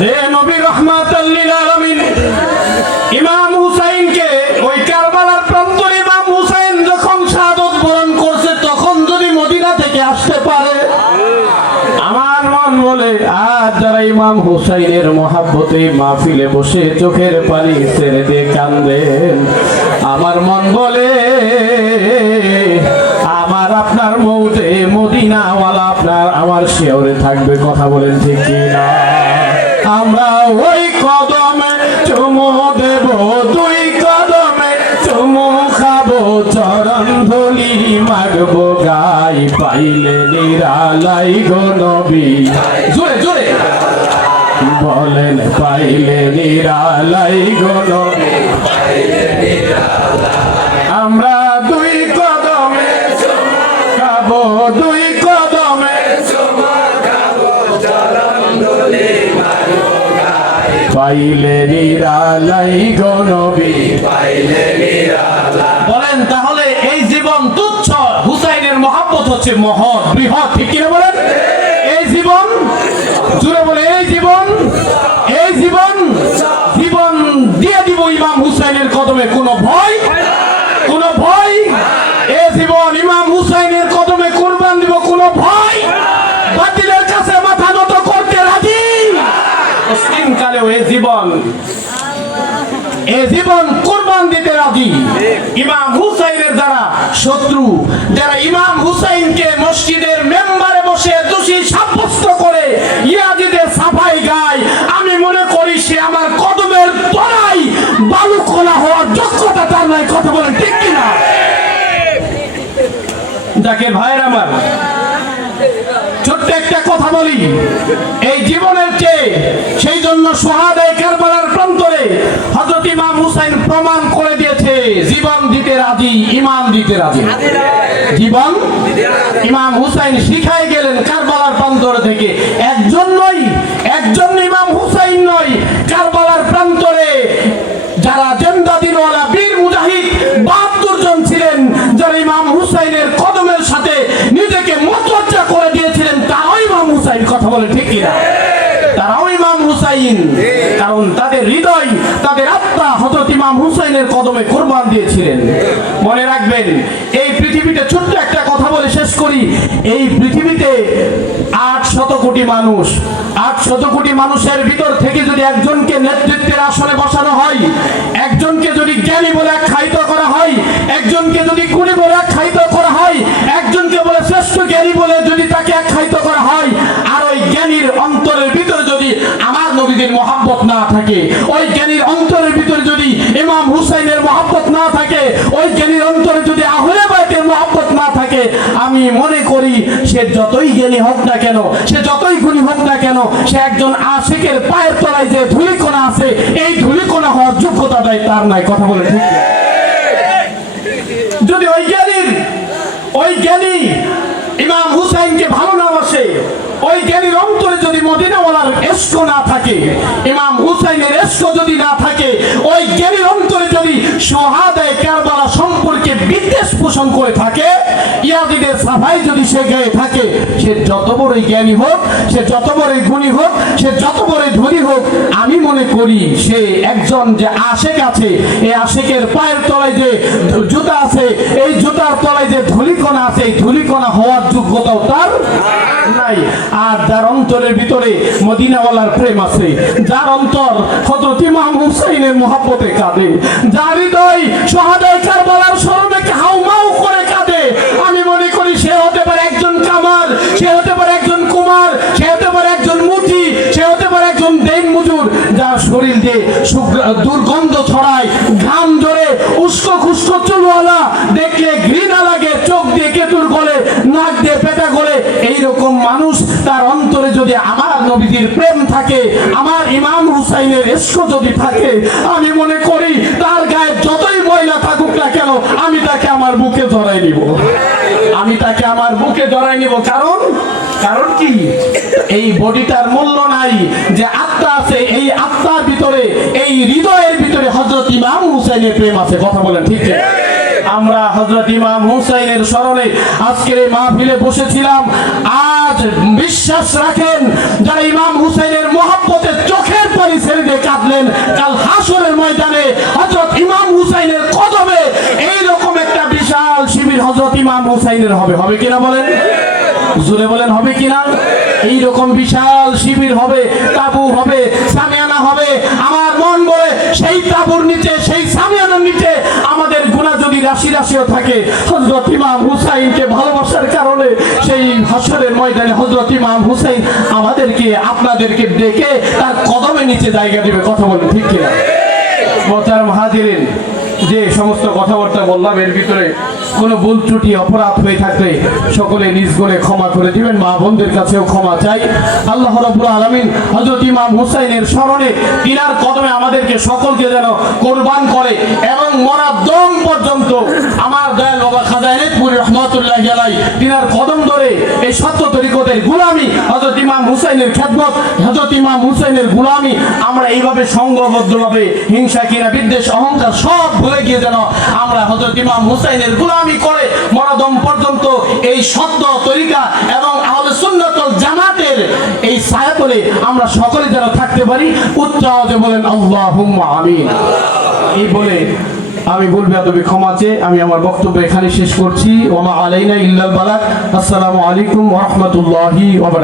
যে নবী রহমাতাল্লিল আলামিন হুসাইনকে ওই কারবালার প্রান্তর ইমাম হুসাইন যখন শাহাদত বরণ করছে, তখন যদি মদিনা থেকে আসতে পারে বলে আজ যারা ইমাম হুসাইনের মহাব্বতে মাহফিলে বসে চোখের পানি ছেড়ে দিয়ে কান্দেন, আমার মন বলে, আমার আপনার মৌতে মদিনাওয়ালা আপনার, আমার শিওরে থাকবে কথা বলেন ঠিক কি না আমরা ওই কদমে চুমু দেব, দুই কদমে পাইলে নিরালাই গো নবী। জোরে জোরে। বলেন পাইলে নিরালাই গো নবী। আমরা দুই কদমে খাব, দুই কদমে পাইলে নিরালাই গো নবী। বলেন, তাহলে মহাব্বত হচ্ছে মহৎ, বৃহৎ, ঠিক কিনা বলেন? এই জীবন, জুড়ে বলে, এই জীবন এই জীবন জীবন দিয়ে দিব ইমাম হুসাইনের কদমে। কোনো ভয় ভয়, এ জীবন ইমাম হুসাইনের কদমে কোরবান দিব, কোনো ভয়। বাতিলের কাছে মাথা নত করতে রাজি। কালেও এ জীবন এ জীবন দিতে রাজি। ইমাম হুসাইনের যারা শত্রু, যারা ইমাম হুসাইনকে মসজিদের মেম্বারে বসে দোষী সাব্যস্ত করে ইয়াজিদের সাফাই গায়, আমি মনে করি সে আমার কদমের তলায় বালু খোলা হওয়ার যোগ্যতা তার নাই, কথা বলেন ঠিক কিনা? যাকে ভাইয়ের আমার। একটা কথা বলি। এই জীবনের চেয়ে সেই জন্য সোহাদে কারবালার প্রান্তরে হজরত ইমাম হুসাইন প্রমাণ করে দিয়েছে, জীবন দিতে রাজি ইমান দিতে রাজি। জীবন ইমাম হুসাইন শিখাই গেলেন কারবালার প্রান্তর থেকে। একজন নয় তারাও ইমাম হুসাইন। কারণ তাদের হৃদয় তাদের আত্মা হজরত ইমাম হুসাইনের কদমে কোরবান দিয়েছিলেন। মনে রাখবেন এই পৃথিবীতে ছোট্ট একটা কথা বলে শেষ করি। এই পৃথিবীতে আট শত কোটি মানুষ আট শত কোটি মানুষের ভিতর থেকে যদি একজনকে নেতৃত্বের আসনে বসানো হয় একজনকে যদি জ্ঞানী বলে আখ্যায়িত করা হয় একজনকে যদি গুণী বলে আখ্যায়িত থাকে, ওই জ্ঞানীর অন্তরের ভিতরে যদি ইমাম হুসাইনের মহাব্বত না থাকে, ওই জ্ঞানীর অন্তরে যদি আহলে বাইতের মহাব্বত না থাকে, আমি মনে করি সে যতই জ্ঞানী হোক না কেন, সে যতই গুণী হোক না কেন, সে একজন আশিকের পায়ের তলায় যে ধুলিকণা আছে, এই ধুলিকণা হওয়ার যোগ্যতা দেয় তার নাই, কথা বলে ঠিক যদি ওই জ্ঞানীর, ওই জ্ঞানী ইমাম হুসাইনকে ভালো না বাসে ওই জ্ঞানীর অন্তরে যদি মদিনাওয়ালার না থাকে, ইমাম হুসাইনের এস্ক যদি না থাকে, ওই জ্ঞানীর অন্তরে যদি সোহাদায় কারবালা সম্পর্কে বিদ্বেষ পোষণ করে থাকে ইয়াদিদের সাফাই যদি সে গেয়ে থাকে, সে যত বড়ই জ্ঞানী হোক, সে যত বড়ই গুণী হোক, সে যত বড়ই ধনী হোক আমি মনে করি সে একজন যে আশেক আছে এই আশেকের পায়ের তলায় যে জুতা আছে, এই জুতার তলায় যে ধুলিকণা আছে, এই ধুলিকণা হওয়ার যোগ্যতাও তার নাই। আর যার অন্তরের ভিতরে মদিনাওয়ালার প্রেম আছে, যার অন্তর হযরত ইমাম হুসাইনের মহব্বতে কাঁদে, যার হৃদয় সোহাদায় স্মরণে দুর্গন্ধ ছড়ায়, ঘাম জড়ে উস্কো খুস্কো চুলওয়ালা দেখলে ঘৃণা লাগে, চোখ দিয়ে কেতুর গলে, নাক দিয়ে পেটা গলে। এইরকম মানুষ, তার অন্তরে যদি আমার নবীজির প্রেম থাকে, আমার ইমাম হুসাইনের ইস্ক যদি থাকে, আমি মনে করি তার গায়ে যতই ময়লা থাকুক না কেন, আমি তাকে আমার বুকে ধরাই নিব। আমি তাকে আমার বুকে জড়াই নিব। কারণ কারণ কি? এই বডিটার মূল্য নাই যে আত্মা আছে, এই আত্মার ভিতরে, এই হৃদয়ের ভিতরে হজরত ইমাম হুসাইনের প্রেম আছে। কথা বলেন ঠিক? আমরা হজরত ইমাম হুসাইনের স্মরণে আজকের এই মাহফিলে বসেছিলাম। আজ বিশ্বাস রাখেন, যারা ইমাম হুসাইনের মহাব্বতে চোখের পানি ছেড়ে দিয়ে কাঁদলেন, কাল হাসরের ময়দানে হজরত ইমাম হুসাইনের কদমে এইরকম একটা বিশাল শিবির হজরত ইমাম হুসাইনের হবে। হবে কিনা বলেন? জুড়ে বলেন, হবে কিনা এই রকম বিশাল শিবির হবে, তাবু হবে, সামিয়ানা হবে। আমার মন বলে সেই তাবুর নিচে, সেই সামিয়ানার নিচে আমাদের গুণা যদি রাশি রাশিও থাকে। হজরত ইমাম হুসাইনকে ভালোবাসার কারণে সেই হাসরের ময়দানে হজরত ইমাম হুসাইন আমাদেরকে, আপনাদেরকে ডেকে তার কদমে নিচে জায়গা দিবে। কথা বলেন, ঠিক কিনা? হাজিরিন, যে সমস্ত কথাবার্তা বললাম, এর ভিতরে কোনো ভুল ত্রুটি, অপরাধ হয়ে থাকলে সকলে নিজ করে ক্ষমা করে দিবেন। মা বোনদের কাছেও ক্ষমা চাই। আল্লাহ রবুল আলামিন হযরত ইমাম হুসাইনের স্মরণে তিনার কদমে আমাদেরকে সকলকে যেন কোরবান করে এবং মরা দম পর্যন্ত আমার দয়াল বাবা খাজা এলেপুরি রহমতুল্লাহ তিনার কদম এই সত্য তরিকতের গুলামি হযরত ইমাম হুসাইনের খেদমত, হযরত ইমাম হুসাইনের গুলামি, আমরা এইভাবে সংঘবদ্ধভাবে হিংসা কিনা বিদ্বেষ, অহংকার সব ভুলে গিয়ে যেন আমরা হযরত ইমাম হুসাইনের গুলামি করে মরদম পর্যন্ত এই সত্য তরিকা এবং আহলে সুন্নাত জামাতের এই ছায়াতলে আমরা সকলে যেন থাকতে পারি। উচ্চ বলেন, আল্লাহুম্মা আমিন। এই বলে আমি ভুল আদবে ক্ষমা চেয়ে আমি আমার বক্তব্য এখানে শেষ করছি। ওমা আলাইনা ইল্লাল বালাক। আসসালামু আলাইকুম ওয়া রাহমাতুল্লাহি ওয়া বারাকাতুহু।